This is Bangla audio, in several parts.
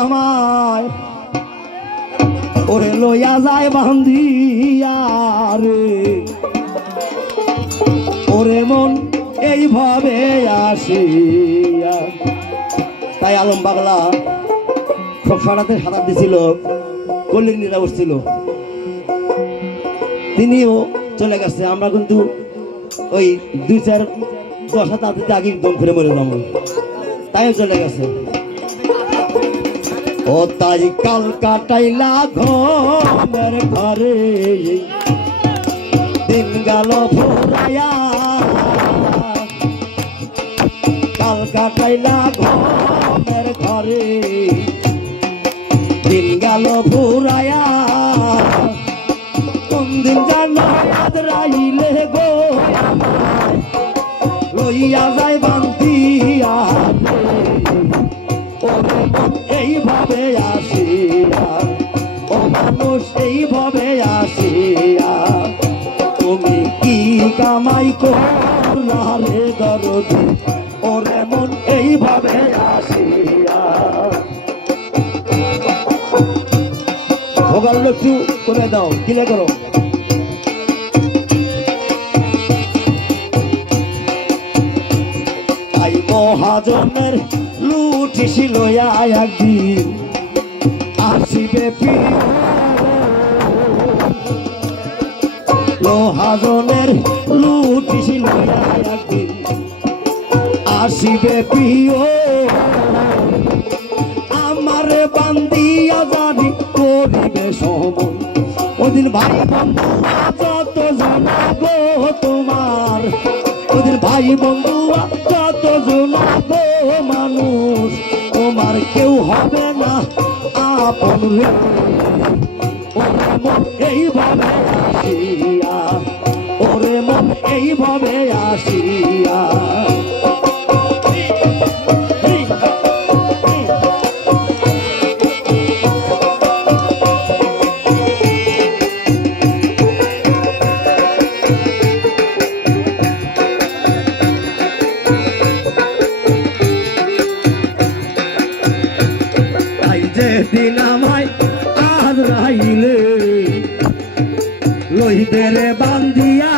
আমায় ওরে লইয়া যায় বান্ধিয়া রে ওরে মন এইভাবে আসিয়া। তাই আলম পাগলা খোকসাটাতে সাঁতার দিছিল, কলির নিরা উঠছিল, তিনিও চলে গেছে। আমরা কিন্তু ওই 2-4-10 হাতে আগে দম করে মরে যাবো, তাইও চলে গেছে। ও তাই কাল কাটাইলা ঘরের ঘরে দিন গেল ফুরাইয়া, কাল কাটাইলা ঘরের ঘরে দিন গেল ফুরাইয়া, কোন দিন জানো আদরাইলে গো লইয়া যায় বান্ধিয়া এইভাবে আসিয়া, ও মানুষ এইভাবে আসিয়া, তুমি কি কামাই করলা রে দরদি ওরে মন এইভাবে আসিয়া। ভোগাল একটু করে দাও, কিলে করো। তাই মহাজনের লুটিছিল একদিন আসিবে প্রিয়, মহাজনের লুটিছিল একদিন আসিবে প্রিয়, আমার বান্দিয়া জানি করিবে সমন, ওদিন ভাই বন্ধু যত জানাবো তোমার, ওদিন ভাই বন্ধু যত জানাবো মানুষ তোমার কেউ হবে না আপন রে, ওরে মন এইভাবে আসিয়া, ওরে মন এইভাবে আসিয়া। যেদিন আমায় আজরাইলে লইবে রে বান্ধিয়া,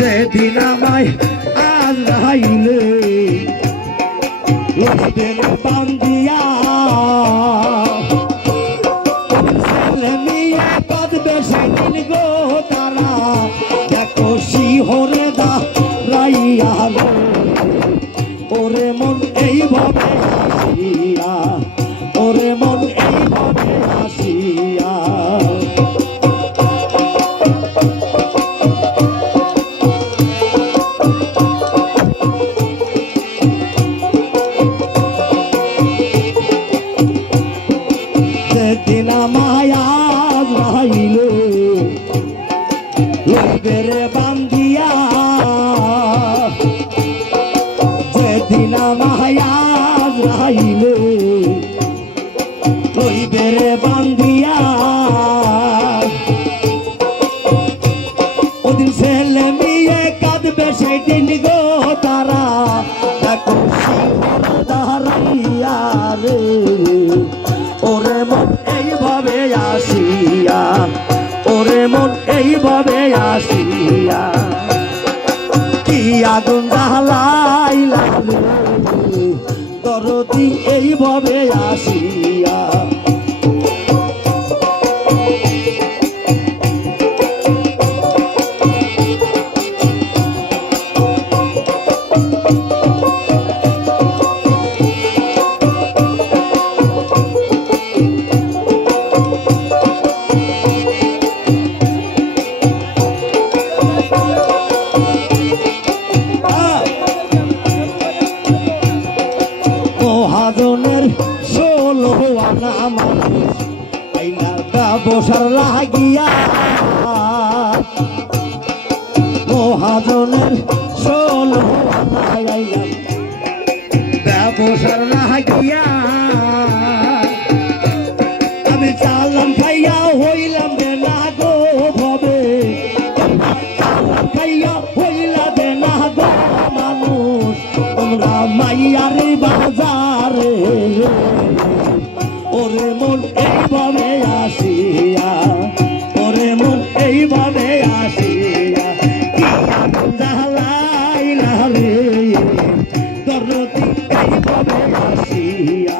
যেদিন আমায় আজরাইলে লইবে রে বান্ধিয়া, ছেলে মেয়ে কাঁদবে সেদিন গো তারা, দেখো শিহরে দাঁড়াইয়া ওরে মন এইভাবে আসিয়া, ওরে মন এইভাবে আসিয়া। যেদিন আমায় আজরাইলে লইবে রে বান্ধিয়া, যেদিন আমায় আজরাইলে লইবে রে বান্ধিয়া, ওদিন ছেলে মেয়ে কাঁদবে সেদিন গো তারা, দেখো দাঁড়াইয়া রে ওরে মন এইভাবে আসিয়া, ওরে মন এইভাবে আসিয়া। কি আগুন জ্বালাইলা রে দরদি এইভাবে আসিয়া, মহাজনের 16 আনা মানুষ আইনা ব্যবসার লাগিয়া, মহাজনের 16 আনা আইনা ব্যবসার লাগিয়া, আমি চালান খাইয়া হইলাম না গো ভবে, চালান খাইয়া হইলা না গো মানুষ তোমরা মাইয়ারে বাজারে ওরে মন এইভাবে আসিয়া ওরে মন এইভাবে আসিয়া কি আগুন জ্বালাইলা রে দরদি এইভাবে আসিয়া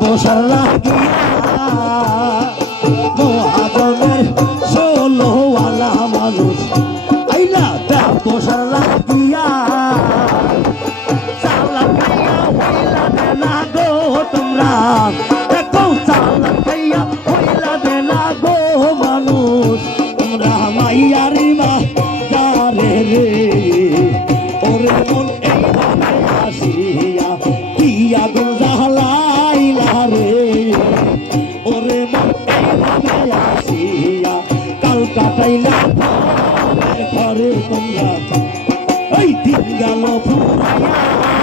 বসার লাগিয়া মহাজনের 16ওয়ালা মানুষ আইলা বসার লাগিয়া চালান খাইয়া হইলা দেনা গো তোমরা দেখো চালান খাইয়া হইলা দেনা গো মানুষ তোমরা মাইয়ারি মা যারে রে ওরে মন এইভাবে আসিয়া কি আগুন জ্বালাইলা রে ওরে মন এইভাবে আসিয়া কাল কাটাইলা ঘরে তোমরা ওই দিন গেল ফুরাইয়া